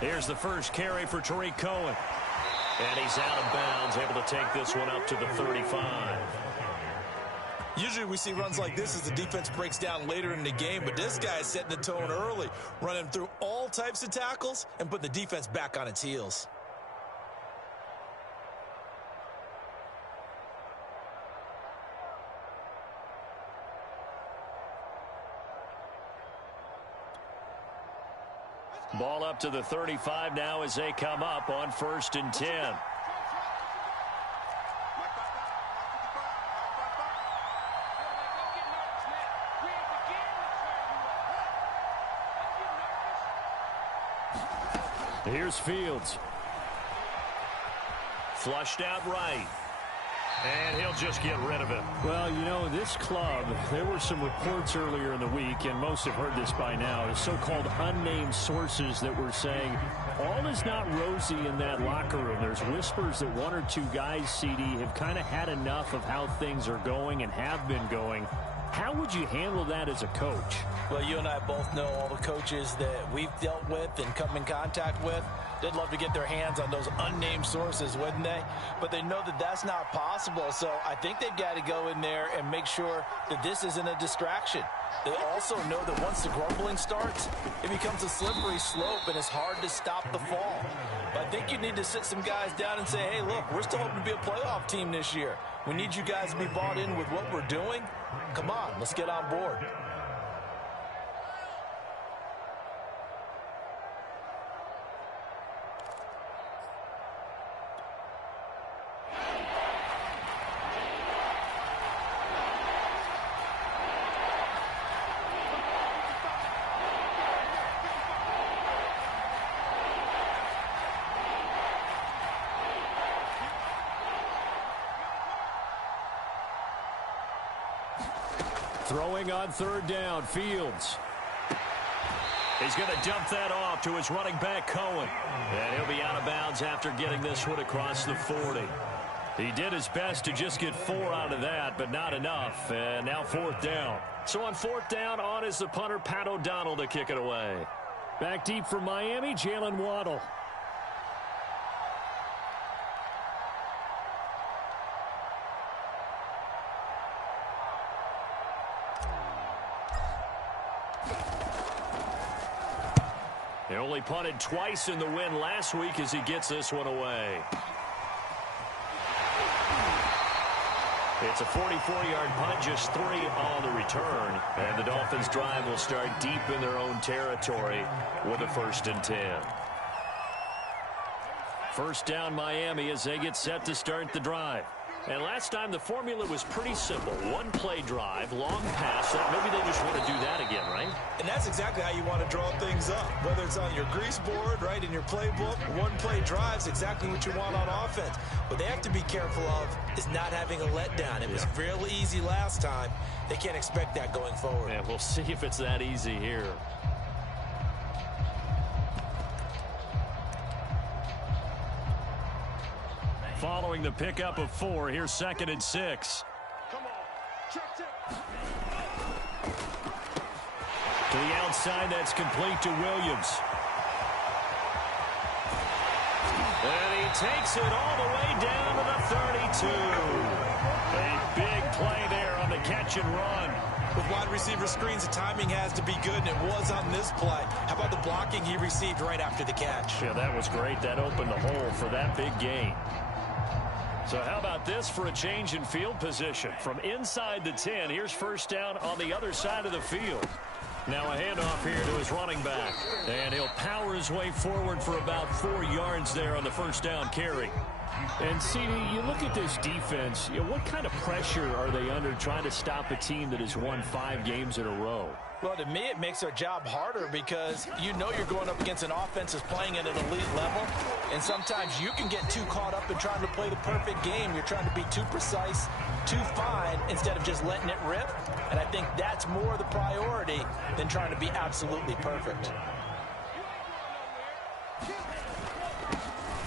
Here's the first carry for Tariq Cohen. And he's out of bounds, able to take this one up to the 35. Usually we see runs like this as the defense breaks down later in the game, but this guy is setting the tone early, running through all types of tackles and putting the defense back on its heels. Ball up to the 35 now as they come up on 1st and 10. Here's Fields. Flushed out right. And he'll just get rid of it. Well, you know, this club, there were some reports earlier in the week, and most have heard this by now, the so-called unnamed sources that were saying all is not rosy in that locker room. There's whispers that one or two guys, CD, have kind of had enough of how things are going and have been going. How would you handle that as a coach? Well, you and I both know all the coaches that we've dealt with and come in contact with. They'd love to get their hands on those unnamed sources, wouldn't they? But they know that that's not possible, so I think they've got to go in there and make sure that this isn't a distraction. They also know that once the grumbling starts, it becomes a slippery slope and it's hard to stop the fall. But I think you need to sit some guys down and say, hey, look, we're still hoping to be a playoff team this year. We need you guys to be bought in with what we're doing. Come on, let's get on board. Throwing on 3rd down, Fields. He's going to dump that off to his running back, Cohen. And he'll be out of bounds after getting this one across the 40. He did his best to just get 4 out of that, but not enough. And now 4th down. So on 4th down, on is the punter, Pat O'Donnell, to kick it away. Back deep for Miami, Jalen Waddle. He only punted twice in the win last week as he gets this one away. It's a 44-yard punt, just 3 on the return. And the Dolphins' drive will start deep in their own territory with a 1st and 10. 1st down Miami as they get set to start the drive. And last time the formula was pretty simple. 1-play drive, long pass. Maybe they just want to do that again, right? And that's exactly how you want to draw things up. Whether it's on your grease board, right, in your playbook, 1-play drive's exactly what you want on offense. What they have to be careful of is not having a letdown. It was real easy last time. They can't expect that going forward. Yeah, we'll see if it's that easy here. Following the pickup of 4, here's 2nd and 6. Come on. Check. To the outside, that's complete to Williams. And he takes it all the way down to the 32. A big play there on the catch and run. With wide receiver screens, the timing has to be good, and it was on this play. How about the blocking he received right after the catch? Yeah, that was great. That opened the hole for that big gain. So how about this for a change in field position? From inside the 10, here's 1st down on the other side of the field. Now a handoff here to his running back. And he'll power his way forward for about 4 yards there on the 1st down carry. And, CD, you look at this defense, what kind of pressure are they under trying to stop a team that has won 5 games in a row? Well, to me, it makes their job harder because you know you're going up against an offense that's playing at an elite level, and sometimes you can get too caught up in trying to play the perfect game. You're trying to be too precise, too fine, instead of just letting it rip, and I think that's more the priority than trying to be absolutely perfect.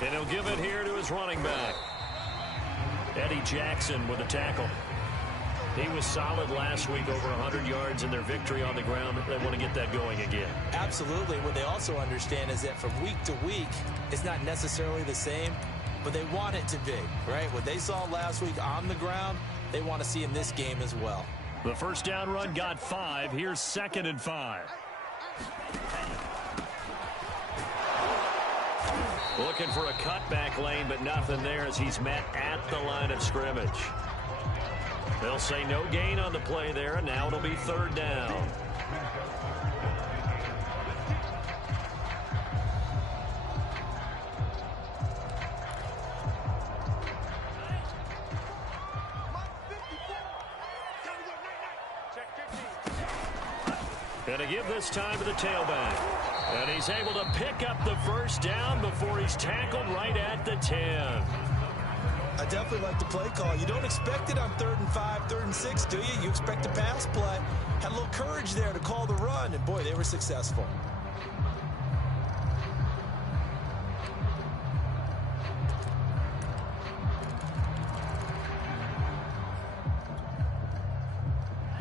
And he'll give it here to his running back. Eddie Jackson with a tackle. He was solid last week, over 100 yards in their victory on the ground. They want to get that going again. Absolutely. What they also understand is that from week to week, it's not necessarily the same, but they want it to be, right? What they saw last week on the ground, they want to see in this game as well. The first down run got 5. Here's 2nd and 5. Looking for a cutback lane, but nothing there as he's met at the line of scrimmage. They'll say no gain on the play there, and now it'll be 3rd down. Going to give this time to the tailback. And he's able to pick up the first down before he's tackled right at the 10. I definitely like the play call. You don't expect it on 3rd and 5, 3rd and 6, do you? You expect a pass play. Had a little courage there to call the run, and boy, they were successful.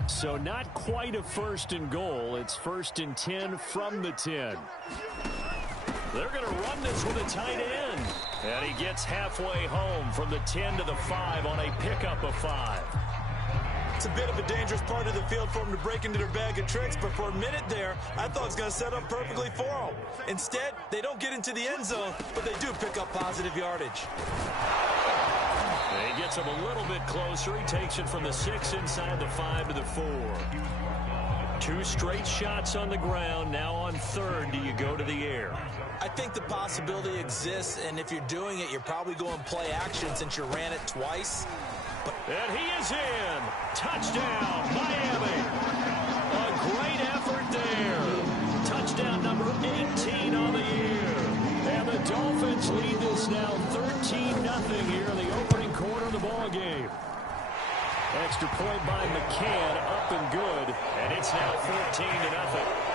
So not quite a 1st and goal. It's 1st and 10 from the 10. They're going to run this with a tight end. And he gets halfway home from the 10 to the 5 on a pickup of 5. It's a bit of a dangerous part of the field for them to break into their bag of tricks, but for a minute there, I thought it was going to set up perfectly for them. Instead, they don't get into the end zone, but they do pick up positive yardage. He gets him a little bit closer. He takes it from the 6 inside the 5 to the 4. 2 straight shots on the ground. Now on 3rd, do you go to the air? I think the possibility exists, and if you're doing it, you're probably going play action since you ran it twice. And he is in. Touchdown, Miami. A great effort there. Touchdown number 18 on the year. And the Dolphins lead this now 13-0 here in the opening quarter of the ball game. Extra point by McCann, up and good. And it's now 14-0.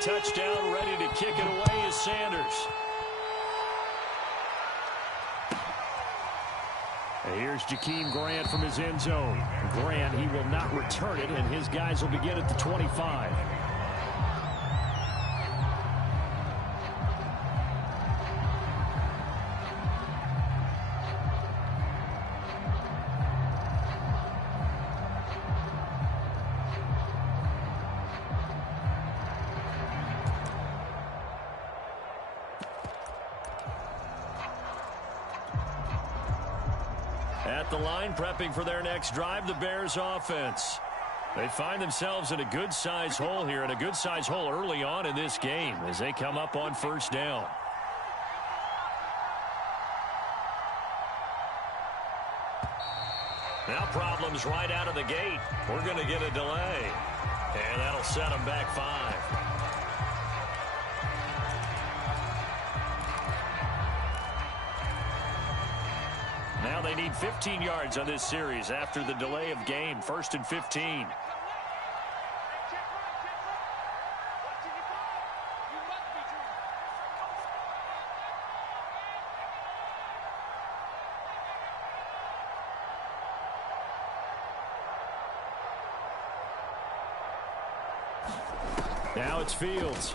Touchdown, ready to kick it away is Sanders. And here's Jakeem Grant from his end zone. Grant, he will not return it, and his guys will begin at the 25. At the line, prepping for their next drive, the Bears offense. They find themselves in a good-sized hole here, and a good-sized hole early on in this game as they come up on 1st down. Now problems right out of the gate. We're going to get a delay, and that'll set them back 5. Now they need 15 yards on this series after the delay of game. 1st and 15. Now it's Fields.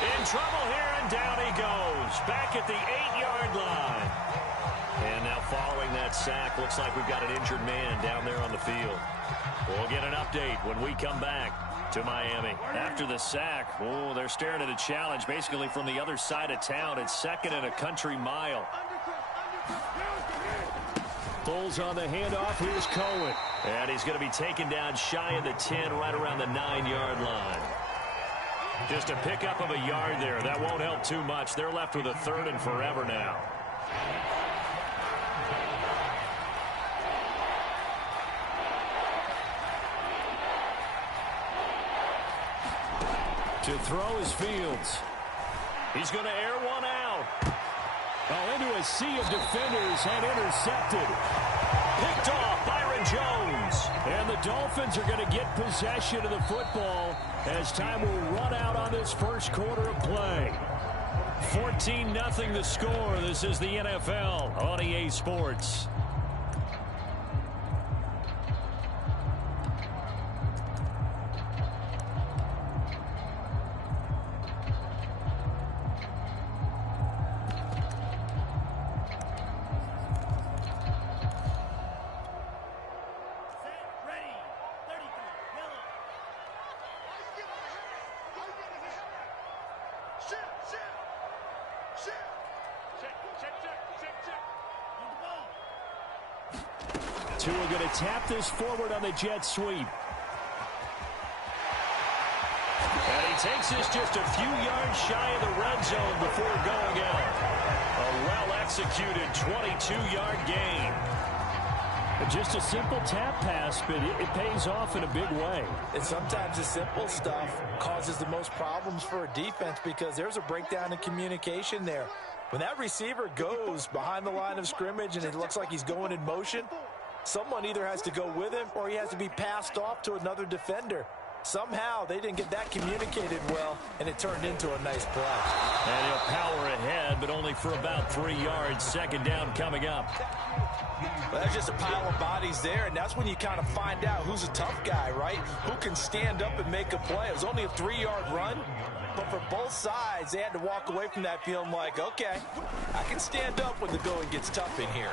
In trouble here, and down he goes. Back at the 8-yard line. And now following that sack, looks like we've got an injured man down there on the field. We'll get an update when we come back to Miami. After the sack, oh, they're staring at a challenge basically from the other side of town. It's 2nd and a country mile. Bulls on the handoff. Here's Cohen. And he's going to be taken down shy of the 10, right around the 9-yard line. Just a pickup of a yard there. That won't help too much. They're left with a 3rd and forever now. To throw is Fields. He's going to air one out. Oh, into a sea of defenders and intercepted. Picked off Byron Jones. And the Dolphins are going to get possession of the football as time will run out on this first quarter of play. 14-0 the score. This is the NFL on EA Sports. Tua going to tap this forward on the jet sweep. And he takes this just a few yards shy of the red zone before going out. A well-executed 22-yard gain. Just a simple tap pass, but it pays off in a big way. And sometimes the simple stuff causes the most problems for a defense because there's a breakdown in communication there. When that receiver goes behind the line of scrimmage and it looks like he's going in motion, someone either has to go with him or he has to be passed off to another defender. Somehow they didn't get that communicated well, and it turned into a nice play. And he'll power ahead, but only for about 3 yards. Second down coming up. Well, there's just a pile of bodies there, and that's when you kind of find out who's a tough guy, right? Who can stand up and make a play. It was only a 3-yard run, but for both sides, they had to walk away from that feeling like, okay, I can stand up when the going gets tough in here.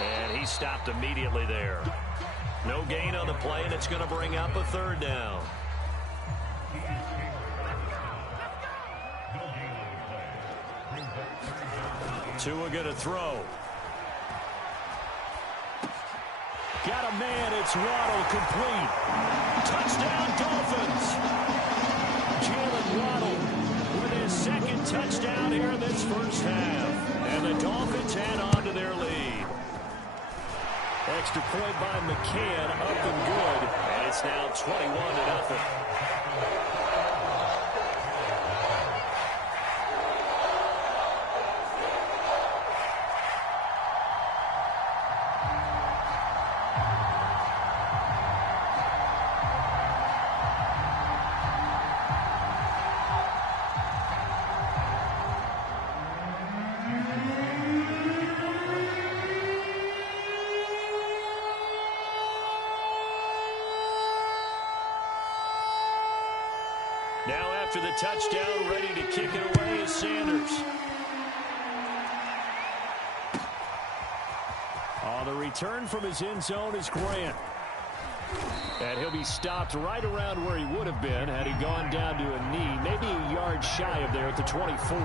And he stopped immediately there. No gain on the play, and it's going to bring up a third down. Tua going to throw. Got a man, it's Waddle, complete. Touchdown, Dolphins. Jalen Waddle with his second touchdown here in this first half. And the Dolphins add on to their lead. Extra point by McCann, up and good. And it's now 21-0. Now after the touchdown, ready to kick it away is Sanders. On the return from his end zone is Grant. And he'll be stopped right around where he would have been had he gone down to a knee, maybe a yard shy of there at the 24.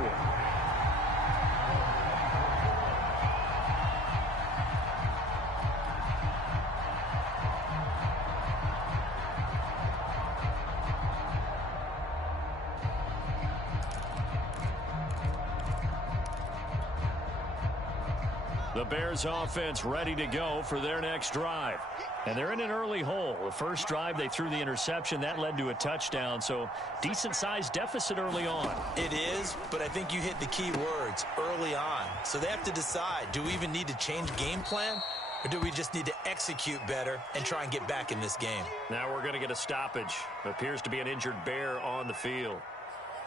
The Bears offense ready to go for their next drive. And they're in an early hole. The first drive, they threw the interception. That led to a touchdown, so decent-sized deficit early on. It is, but I think you hit the key words, early on. So they have to decide, do we even need to change game plan, or do we just need to execute better and try and get back in this game? Now we're going to get a stoppage. Appears to be an injured Bear on the field.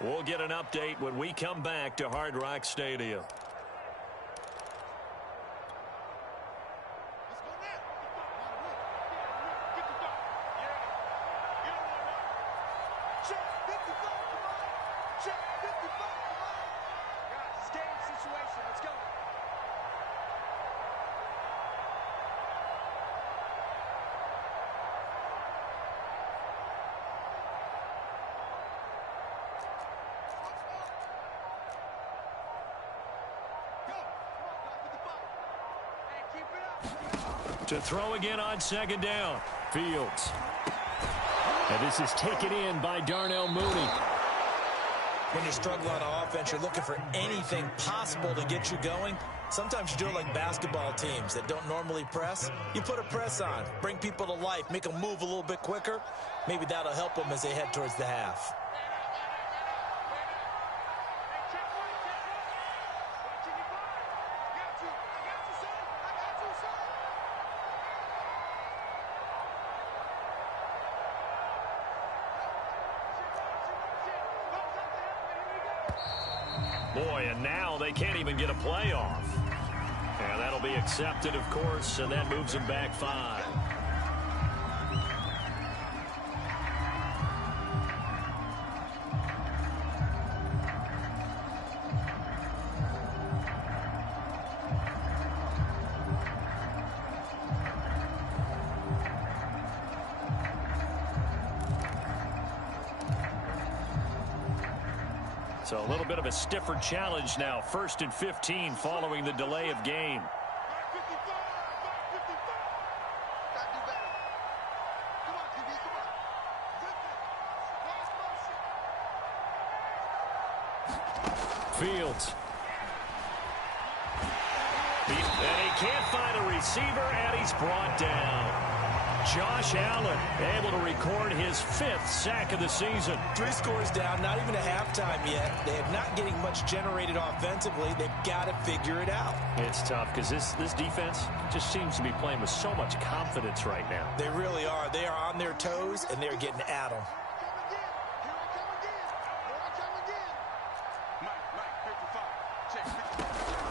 We'll get an update when we come back to Hard Rock Stadium. To throw again on second down. Fields. And this is taken in by Darnell Mooney. When you struggle on offense, you're looking for anything possible to get you going. Sometimes you do it like basketball teams that don't normally press. You put a press on, bring people to life, make them move a little bit quicker. Maybe that'll help them as they head towards the half. Boy, and now they can't even get a play off. And that'll be accepted, of course, and that moves them back 5. So a little bit of a stiffer challenge now. 1st and 15 following the delay of game. Fields. And he can't find a receiver, and he's brought down. Josh Allen able to record his 5th sack of the season. 3 scores down, not even a halftime yet. They're not getting much generated offensively. They've got to figure it out. It's tough because this defense just seems to be playing with so much confidence right now. They really are. They are on their toes, and they're getting at them.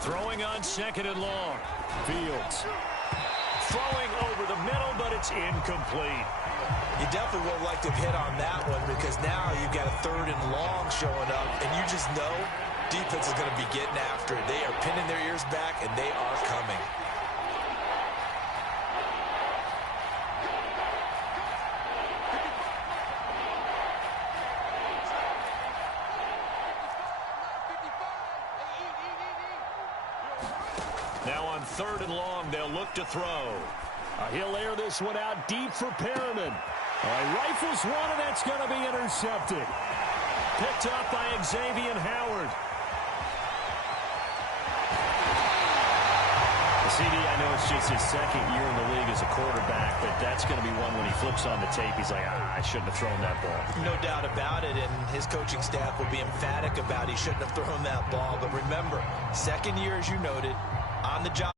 Throwing on 2nd and long. Fields. Throwing over the middle, but it's incomplete. You definitely would like to have hit on that one because now you've got a 3rd and long showing up, and you just know defense is going to be getting after it. They are pinning their ears back, and they are coming. Now on 3rd and long, they'll look to throw. He'll air this one out deep for Perriman. Rifles one, and that's going to be intercepted. Picked up by Xavier Howard. CD, I know it's just his 2nd year in the league as a quarterback, but that's going to be one when he flips on the tape. He's like, I shouldn't have thrown that ball. No doubt about it, and his coaching staff will be emphatic about he shouldn't have thrown that ball. But remember, 2nd year, as you noted, on the job.